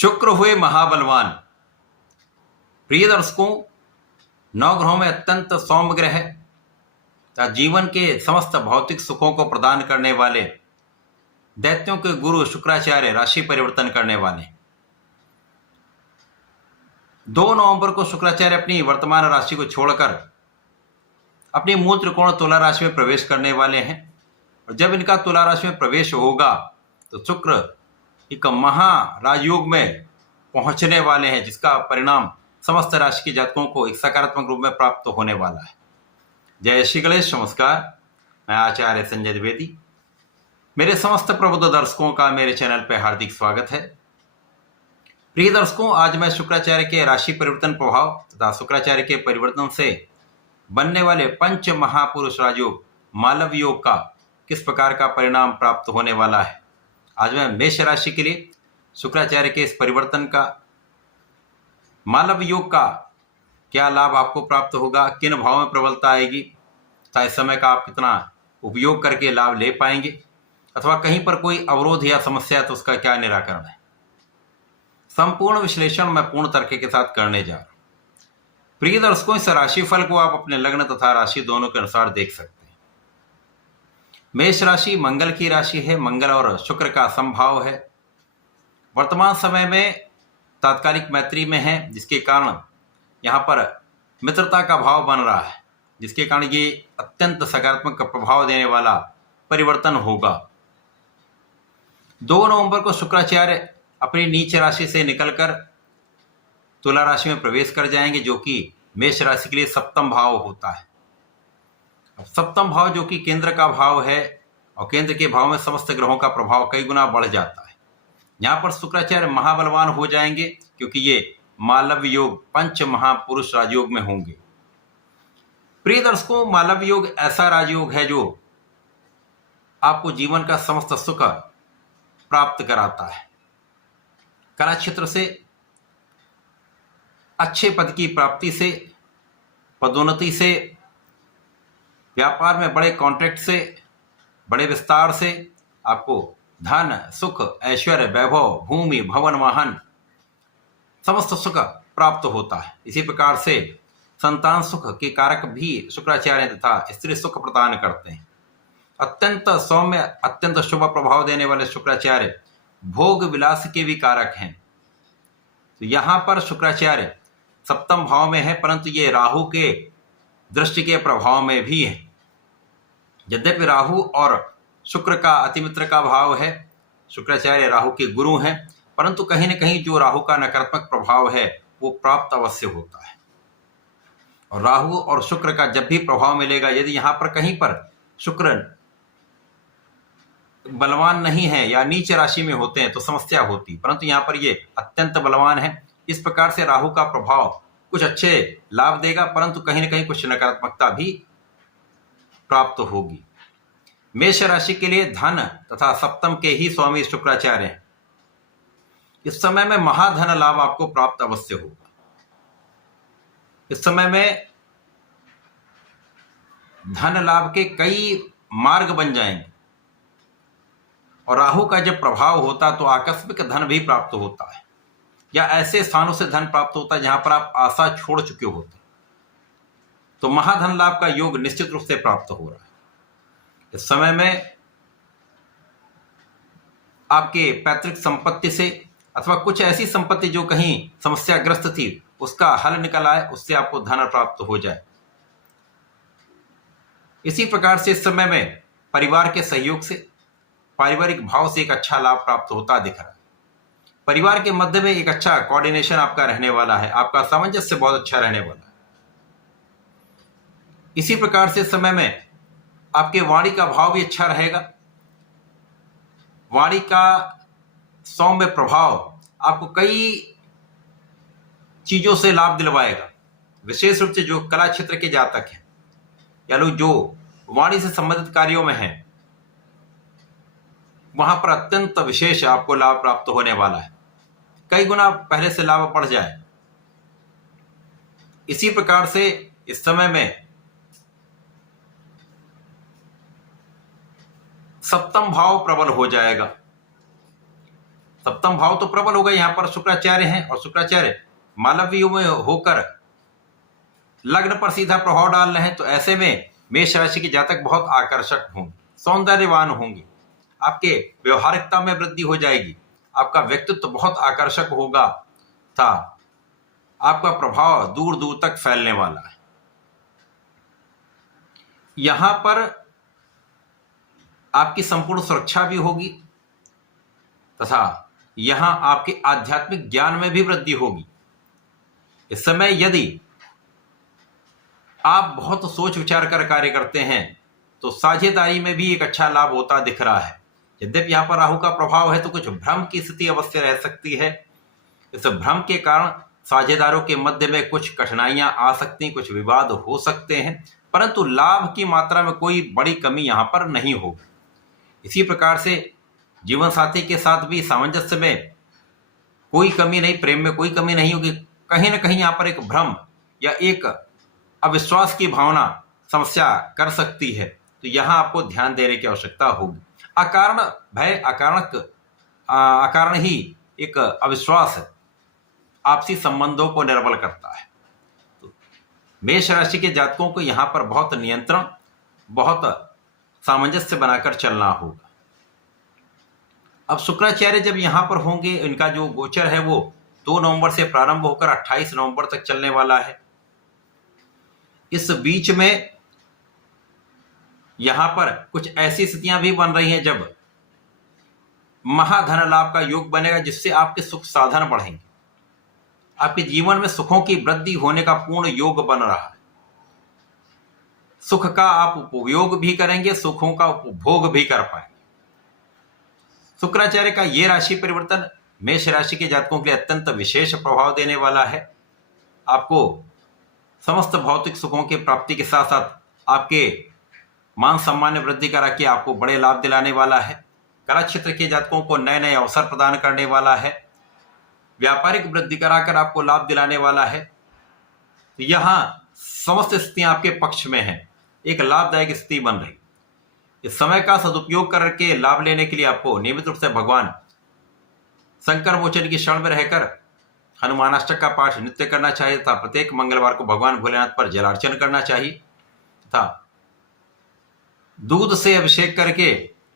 शुक्र हुए महाबलवान। प्रिय दर्शकों, नवग्रहों में अत्यंत सौम्य ग्रह तथा जीवन के समस्त भौतिक सुखों को प्रदान करने वाले दैत्यों के गुरु शुक्राचार्य राशि परिवर्तन करने वाले 2 नवंबर को शुक्राचार्य अपनी वर्तमान राशि को छोड़कर अपनी मूल त्रिकोण तुला राशि में प्रवेश करने वाले हैं। और जब इनका तुला राशि में प्रवेश होगा तो शुक्र एक महाराजयोग में पहुंचने वाले हैं, जिसका परिणाम समस्त राशि के जातकों को एक सकारात्मक रूप में प्राप्त होने वाला है। जय श्री गणेश। नमस्कार, मैं आचार्य संजय द्विवेदी। मेरे समस्त प्रबुद्ध दर्शकों का मेरे चैनल पर हार्दिक स्वागत है। प्रिय दर्शकों, आज मैं शुक्राचार्य के राशि परिवर्तन प्रभाव तथा शुक्राचार्य के परिवर्तन से बनने वाले पंच महापुरुष राजयोग मालव योग का किस प्रकार का परिणाम प्राप्त होने वाला है, आज मैं मेष राशि के लिए शुक्राचार्य के इस परिवर्तन का, मालव योग का क्या लाभ आपको प्राप्त होगा, किन भाव में प्रबलता आएगी तथा इस समय का आप कितना उपयोग करके लाभ ले पाएंगे, अथवा कहीं पर कोई अवरोध या समस्या है तो उसका क्या निराकरण है, संपूर्ण विश्लेषण मैं पूर्ण तर्क के साथ करने जा रहा हूं। प्रिय दर्शकों, इस राशिफल को आप अपने लग्न तथा राशि दोनों के अनुसार देख सकते हैं। मेष राशि मंगल की राशि है, मंगल और शुक्र का समभाव है। वर्तमान समय में तात्कालिक मैत्री में है, जिसके कारण यहाँ पर मित्रता का भाव बन रहा है, जिसके कारण ये अत्यंत सकारात्मक प्रभाव देने वाला परिवर्तन होगा। 2 नवंबर को शुक्राचार्य अपनी नीच राशि से निकलकर तुला राशि में प्रवेश कर जाएंगे, जो कि मेष राशि के लिए सप्तम भाव होता है। अब सप्तम भाव जो कि केंद्र का भाव है, और केंद्र के भाव में समस्त ग्रहों का प्रभाव कई गुना बढ़ जाता है। यहाँ पर शुक्राचार्य महाबलवान हो जाएंगे, क्योंकि ये मालव योग पंच महापुरुष राजयोग में होंगे। प्रिय दर्शकों, मालव योग ऐसा राजयोग है जो आपको जीवन का समस्त सुख प्राप्त कराता है। कला क्षेत्र से अच्छे पद की प्राप्ति से, पदोन्नति से, व्यापार में बड़े कॉन्ट्रैक्ट से, बड़े विस्तार से आपको धन, सुख, ऐश्वर्य, वैभव, भूमि, भवन, वाहन, समस्त सुख प्राप्त होता है। इसी प्रकार से संतान सुख के कारक भी शुक्राचार्य तथा स्त्री सुख प्रदान करते हैं। अत्यंत सौम्य, अत्यंत शुभ प्रभाव देने वाले शुक्राचार्य भोग विलास के भी कारक हैं। तो यहाँ पर शुक्राचार्य सप्तम भाव में है, परंतु ये राहु के दृष्टि के प्रभाव में भी है। यद्यपि राहु और शुक्र का अतिमित्र का भाव है, शुक्राचार्य राहु के गुरु हैं, परंतु कहीं न कहीं जो राहु का नकारात्मक प्रभाव है वो प्राप्त अवश्य होता है। और राहु और शुक्र का जब भी प्रभाव मिलेगा, यदि यहाँ पर कहीं पर शुक्र बलवान नहीं है या नीच राशि में होते हैं तो समस्या होती, परंतु यहाँ पर ये अत्यंत बलवान है। इस प्रकार से राहु का प्रभाव कुछ अच्छे लाभ देगा, परंतु कहीं न कहीं कुछ नकारात्मकता भी प्राप्त होगी। मेष राशि के लिए धन तथा सप्तम के ही स्वामी शुक्राचार्य हैं। इस समय में महाधन लाभ आपको प्राप्त अवश्य होगा। इस समय में धन लाभ के कई मार्ग बन जाएंगे, और राहु का जब प्रभाव होता तो आकस्मिक धन भी प्राप्त होता है, या ऐसे स्थानों से धन प्राप्त होता है जहां पर आप आशा छोड़ चुके होते, तो महाधन लाभ का योग निश्चित रूप से प्राप्त हो रहा है। इस समय में आपके पैतृक संपत्ति से, अथवा कुछ ऐसी संपत्ति जो कहीं समस्याग्रस्त थी, उसका हल निकल आए, उससे आपको धन प्राप्त हो जाए। इसी प्रकार से इस समय में परिवार के सहयोग से, पारिवारिक भाव से एक अच्छा लाभ प्राप्त होता दिख रहा है। परिवार के मध्य में एक अच्छा कोऑर्डिनेशन आपका रहने वाला है, आपका सामंजस्य बहुत अच्छा रहने वाला है। इसी प्रकार से इस समय में आपके वाणी का भाव भी अच्छा रहेगा। वाणी का सौम्य प्रभाव आपको कई चीजों से लाभ दिलवाएगा। विशेष रूप से जो कला क्षेत्र के जातक हैं, या लोग जो वाणी से संबंधित कार्यों में हैं, वहां पर अत्यंत विशेष आपको लाभ प्राप्त होने वाला है। कई गुना पहले से लाभ बढ़ जाए। इसी प्रकार से इस समय में सप्तम भाव प्रबल हो जाएगा। सप्तम भाव तो प्रबल होगा, यहाँ पर शुक्राचार्य हैं और शुक्राचार्य मालव्य में होकर लग्न पर सीधा प्रभाव डाल रहे हैं। तो ऐसे में मेष राशि के जातक बहुत आकर्षक होंगे, सौंदर्यवान होंगे, आपके व्यवहारिकता में वृद्धि हो जाएगी, आपका व्यक्तित्व बहुत आकर्षक होगा था, आपका प्रभाव दूर दूर तक फैलने वाला है। यहां पर आपकी संपूर्ण सुरक्षा भी होगी तथा यहां आपके आध्यात्मिक ज्ञान में भी वृद्धि होगी। इस समय यदि आप बहुत सोच विचार कर कार्य करते हैं तो साझेदारी में भी एक अच्छा लाभ होता दिख रहा है। यद्यपि यहाँ पर राहु का प्रभाव है तो कुछ भ्रम की स्थिति अवश्य रह सकती है। इस भ्रम के कारण साझेदारों के मध्य में कुछ कठिनाइयां आ सकती हैं, कुछ विवाद हो सकते हैं, परंतु लाभ की मात्रा में कोई बड़ी कमी यहाँ पर नहीं होगी। इसी प्रकार से जीवन साथी के साथ भी सामंजस्य में कोई कमी नहीं, प्रेम में कोई कमी नहीं होगी। कहीं ना कहीं यहाँ पर एक भ्रम या एक अविश्वास की भावना समस्या कर सकती है, तो यहाँ आपको ध्यान देने की आवश्यकता होगी। अकारण भय, अकारण ही एक अविश्वास आपसी संबंधों को निर्बल करता है। तो मेष राशि के जातकों को यहाँ पर बहुत नियंत्रण, बहुत सामंजस्य बनाकर चलना होगा। अब शुक्राचार्य जब यहाँ पर होंगे, इनका जो गोचर है वो 2 नवंबर से प्रारंभ होकर 28 नवंबर तक चलने वाला है। इस बीच में यहां पर कुछ ऐसी स्थितियां भी बन रही हैं जब महाधन लाभ का योग बनेगा, जिससे आपके सुख साधन बढ़ेंगे, आपके जीवन में सुखों की वृद्धि होने का पूर्ण योग बन रहा है। सुख का आप उपयोग भी करेंगे, सुखों का उपभोग भी कर पाएंगे। शुक्राचार्य का ये राशि परिवर्तन मेष राशि के जातकों के लिए अत्यंत विशेष प्रभाव देने वाला है। आपको समस्त भौतिक सुखों की प्राप्ति के साथ साथ आपके मान सम्मान में वृद्धि करा के आपको बड़े लाभ दिलाने वाला है। कला क्षेत्र के जातकों को नए नए अवसर प्रदान करने वाला है। व्यापारिक वृद्धि कराकर आपको लाभ दिलाने वाला है। तो यहाँ समस्त स्थितियां आपके पक्ष में हैं, एक लाभदायक स्थिति बन रही। इस समय का सदुपयोग करके लाभ लेने के लिए आपको नियमित रूप से भगवान शंकर मोचन की शरण में रहकर हनुमानाष्टक का पाठ नित्य करना चाहिए तथा प्रत्येक मंगलवार को भगवान भोलेनाथ पर जलार्चन करना चाहिए तथा दूध से अभिषेक करके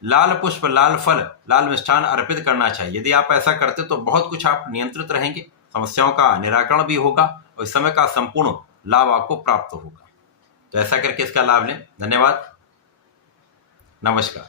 लाल पुष्प, लाल फल, लाल मिष्ठान अर्पित करना चाहिए। यदि आप ऐसा करते तो बहुत कुछ आप नियंत्रित रहेंगे, समस्याओं का निराकरण भी होगा और इस समय का संपूर्ण लाभ आपको प्राप्त होगा। तो ऐसा करके इसका लाभ लें। धन्यवाद, नमस्कार।